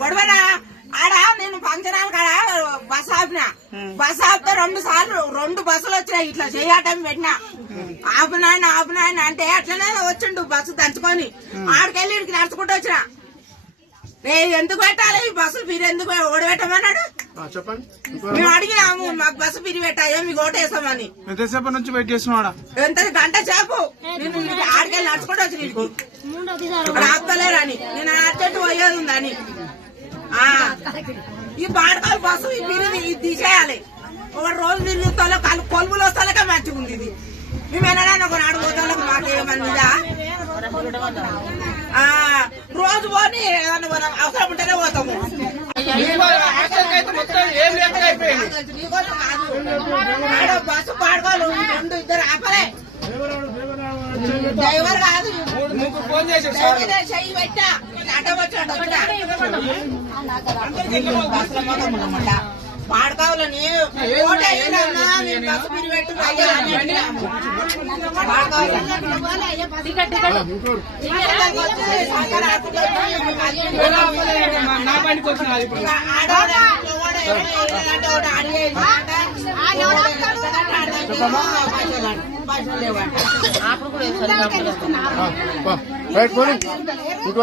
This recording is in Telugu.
గొడవనా ఆడ నేను ఫంక్షన్ హాల్ కాడ బస్ ఆపిన. బస్ ఆపితే 2 సార్లు 2 బస్సులు వచ్చినాయి. ఇట్లా చేయటం పెట్టినా ఆపునాయన అంటే అట్లనే వచ్చిండు బస్సు దంచుకొని. ఆడికెళ్ళి ఇడికి నడుచుకుంటూ వచ్చిన. ఎందుకు పెట్టాలి ఈ బస్సులు మీరు ఎందుకు ఓడబెట్టమన్నాడు. మేము అడిగినాము మాకు బస్సు పిరి పెట్టాయో మీకు ఓటేస్తామని. ఎంతసేపు నుంచి వెయిట్ చేస్తున్నాడా? ఎంత గంట సేపు నేను ఆడికెళ్ళి నడుచుకుంటూ వచ్చి ఆపుతలేరని నేను అర్జెంట్ పోయేది ఉందని. ఈ బాడకాలు బస్సు ఈ పిరి ఇది తీసేయాలి. ఒక రోజు నీళ్ళు కొలుపులు వస్తాలకే మంచిగా ఉంది. ఇది మేము ఎన్నడైనా ఒక నాడు పోతాలకు మాకేమన్నా రోజు పోని ఏదన్నా మనం అవసరం ఉంటేనే పోతాము. బస్సు పాడుకోవాలి 2 ఇద్దరు ఆపలే. డ్రైవర్ కాదు చెయ్యి పెట్టా అడ్డ వచ్చి పాడుకోవాలని బస్సు పిరి పెట్టు ఇంకో